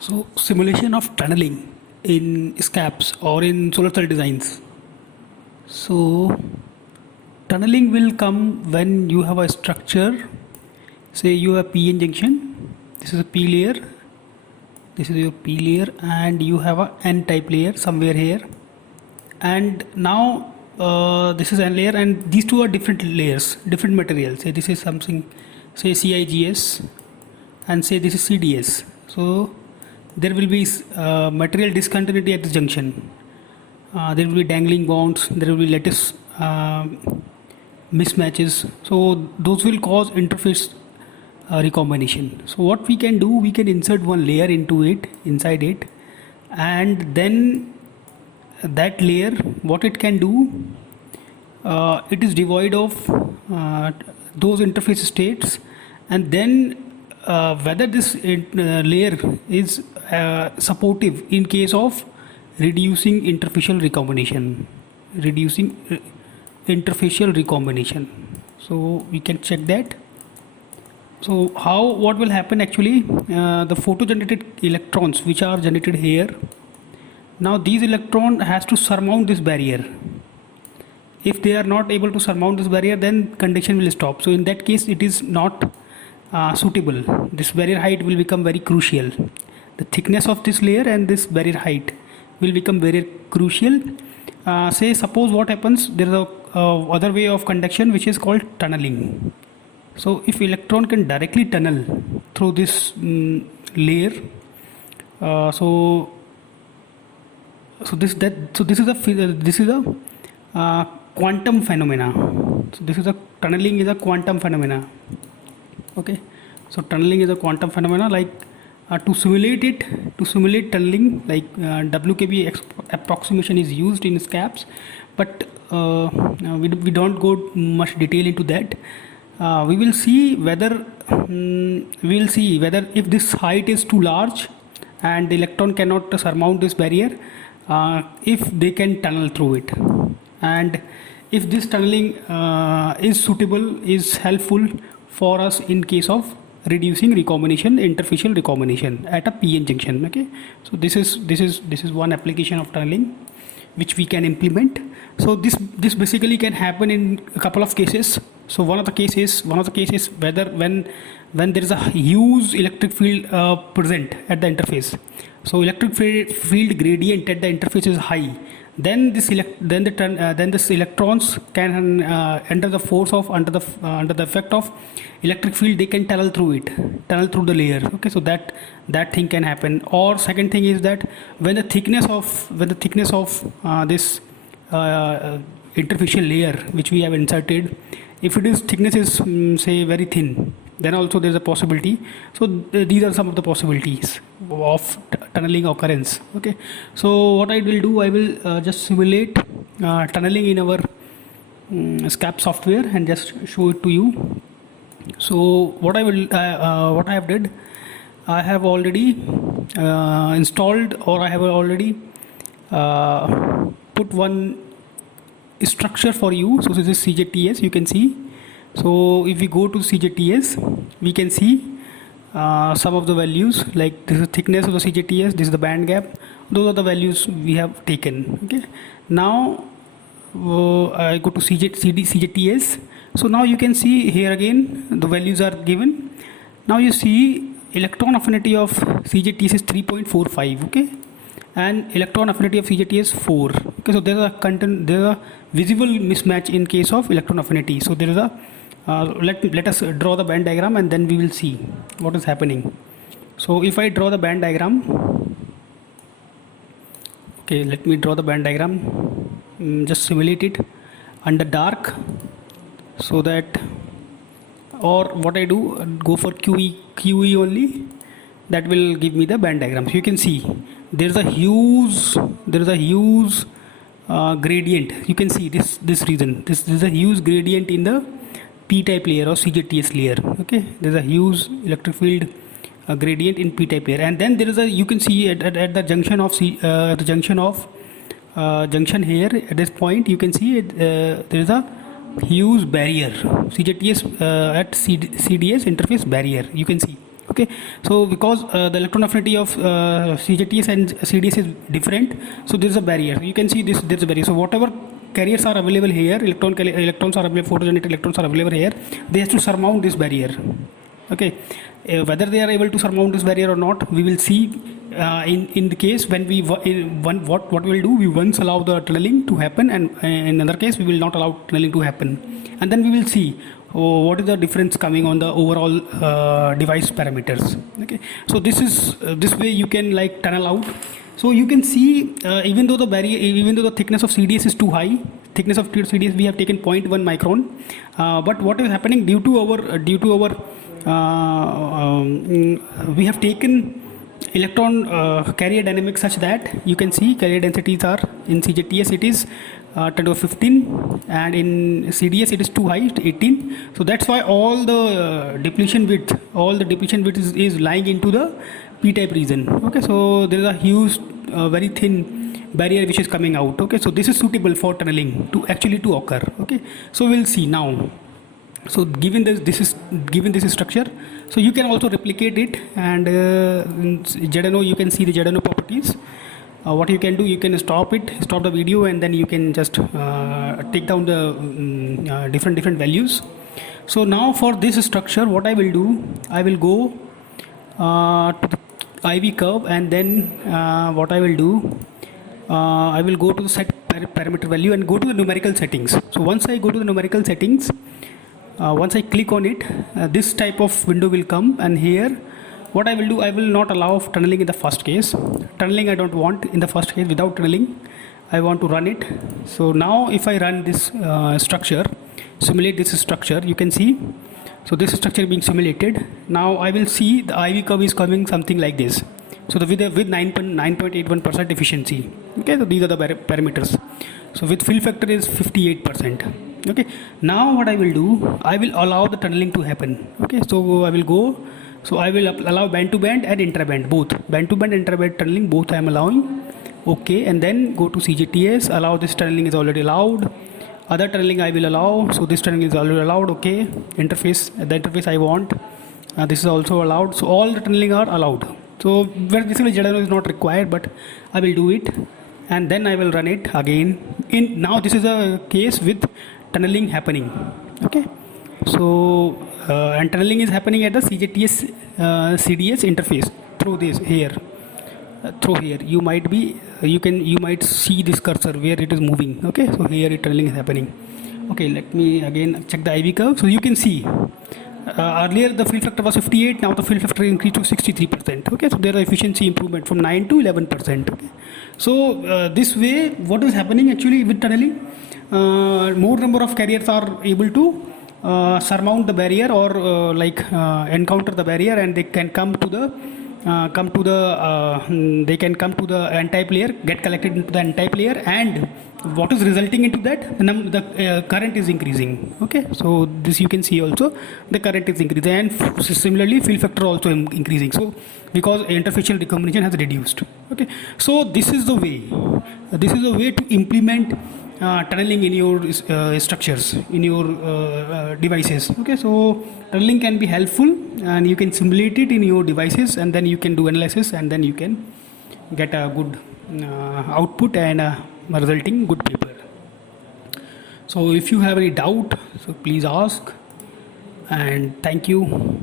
So, simulation of tunneling in SCAPs or in solar cell designs. So, tunneling will come when you have a structure. Say you have PN junction. This is a P layer. This is your P layer, and you have a N type layer somewhere here. And now this is N layer, and these two are different layers, different materials. Say this is something, say CIGS, and say this is CDS. So there will be material discontinuity at the junction. There will be dangling bonds, there will be lattice mismatches. So those will cause interface recombination. So what we can do, we can insert one layer into it, inside it, and then that layer, what it can do, it is devoid of those interface states, and then whether this layer is supportive in case of reducing interfacial recombination, so we can check that. So what will happen actually, the photo generated electrons which are generated here, now these electron has to surmount this barrier. If they are not able to surmount this barrier, then conduction will stop. So in that case it is not suitable. This barrier height will become very crucial. The thickness of this layer and this barrier height will become very crucial. Say suppose what happens, there is a other way of conduction which is called tunneling. So if electron can directly tunnel through this layer, so this is a quantum phenomena. So this is a tunneling is a quantum phenomena. Okay, so tunneling is a quantum phenomena. Like to simulate tunneling, like WKB approximation is used in SCAPs, but we don't go much detail into that. We will see whether if this height is too large and the electron cannot surmount this barrier, if they can tunnel through it, and if this tunneling is suitable, is helpful for us in case of reducing interfacial recombination at a PN junction. Okay, so this is one application of tunneling which we can implement. So this basically can happen in a couple of cases. So one of the cases whether when there is a huge electric field present at the interface, so electric field gradient at the interface is high, then this electrons can under the effect of electric field, they can tunnel through the layer. Okay, so that thing can happen. Or second thing is that when the thickness of this interfacial layer which we have inserted, if its thickness is say very thin, then also there is a possibility. So these are some of the possibilities of tunneling occurrence. Okay, so what I will do, I will just simulate tunneling in our SCAP software and just show it to you. So what I have did, I have already installed, or I have already put one structure for you. So this is CJTS, you can see. So if we go to CJTS, we can see some of the values, like this is thickness of the CJTS, this is the band gap, those are the values we have taken. Okay, now I go to CJTS. So now you can see here again the values are given. Now you see electron affinity of CJTS is 3.45. okay, and electron affinity of CJT is 4. Okay, so there is a visible mismatch in case of electron affinity. So there is a let us draw the band diagram and then we will see what is happening. So if I draw the band diagram, okay, let me draw the band diagram, just simulate it under dark, so that, or what I do, go for QE only, that will give me the band diagram. So you can see there is a huge gradient. You can see this region, this is a huge gradient in the P type layer or CJTS layer. Okay, there's a huge electric field gradient in P type layer, and then there is a, you can see at the junction of junction here at this point, you can see there is a huge barrier, CJTS at CDS interface barrier, you can see. Okay, Okay, so because the electron affinity of CJTS and CDS is different, so there is a barrier. You can see this, there is a barrier. So whatever carriers are available here, electrons are available, photogenetic electrons are available here, they have to surmount this barrier. Okay, whether they are able to surmount this barrier or not, we will see in the case when we what we will do, we once allow the tunneling to happen, and in another case we will not allow tunneling to happen, and then we will see what is the difference coming on the overall device parameters. Okay, so this is this way you can like tunnel out. So you can see even though the barrier, even though the thickness of CDS is too high, thickness of CDS we have taken 0.1 micron, but what is happening due to our we have taken electron carrier dynamics such that you can see carrier densities are in CJTS it is 10^15, and in CDS it is too high, 18. So that's why all the depletion width is lying into the p-type region. Okay, so there is a huge very thin barrier which is coming out. Okay, so this is suitable for tunneling to occur. Okay, so we'll see now. So given this structure, so you can also replicate it, and in ZNO you can see the ZNO properties. What you can do, you can stop the video, and then you can just take down the different values. So now for this structure, what I will do, I will go to the IV curve, and then what I will do, I will go to the set parameter value and go to the numerical settings. So once I go to the numerical settings, once I click on it, this type of window will come, and here what I will do, I will not allow tunneling in the first case. Tunneling I don't want in the first case. Without tunneling I want to run it. So now if I run this structure, simulate this structure, you can see, so this structure being simulated. Now I will see the IV curve is coming something like this. So with 9.81% efficiency. Okay, so these are the parameters. So with fill factor is 58%. Okay, now what I will do, I will allow the tunneling to happen. Okay, so I will go, so I will allow band to band and intraband, both band to band and intraband tunneling, both I am allowing. Okay, and then go to CJTS, allow this tunneling is already allowed, other tunneling I will allow, so this tunneling is already allowed. Okay, interface, the interface I want, this is also allowed. So all the tunneling are allowed. So basically ZNO is not required, but I will do it, and then I will run it again. Now this is a case with tunneling happening. Okay, so and tunneling is happening at the CJTS CDS interface through this here. Through here you might see this cursor where it is moving. Okay, so here tunneling is happening. Okay, let me again check the IV curve. So you can see earlier the fill factor was 58, now the fill factor increased to 63%. Okay, so there is efficiency improvement from 9 to 11%. Okay, so this way what is happening actually with tunneling, more number of carriers are able to surmount the barrier, or encounter the barrier, and they can come to the n-type layer, get collected into the n-type layer, and what is resulting into that, the current is increasing. Okay, so this you can see also the current is increasing, and similarly fill factor also increasing, so because interfacial recombination has reduced. Okay, so this is the way to implement tunneling in your structures, in your devices. Okay, so tunneling can be helpful, and you can simulate it in your devices, and then you can do analysis, and then you can get a good output and a resulting good paper. So if you have any doubt, so please ask, and thank you.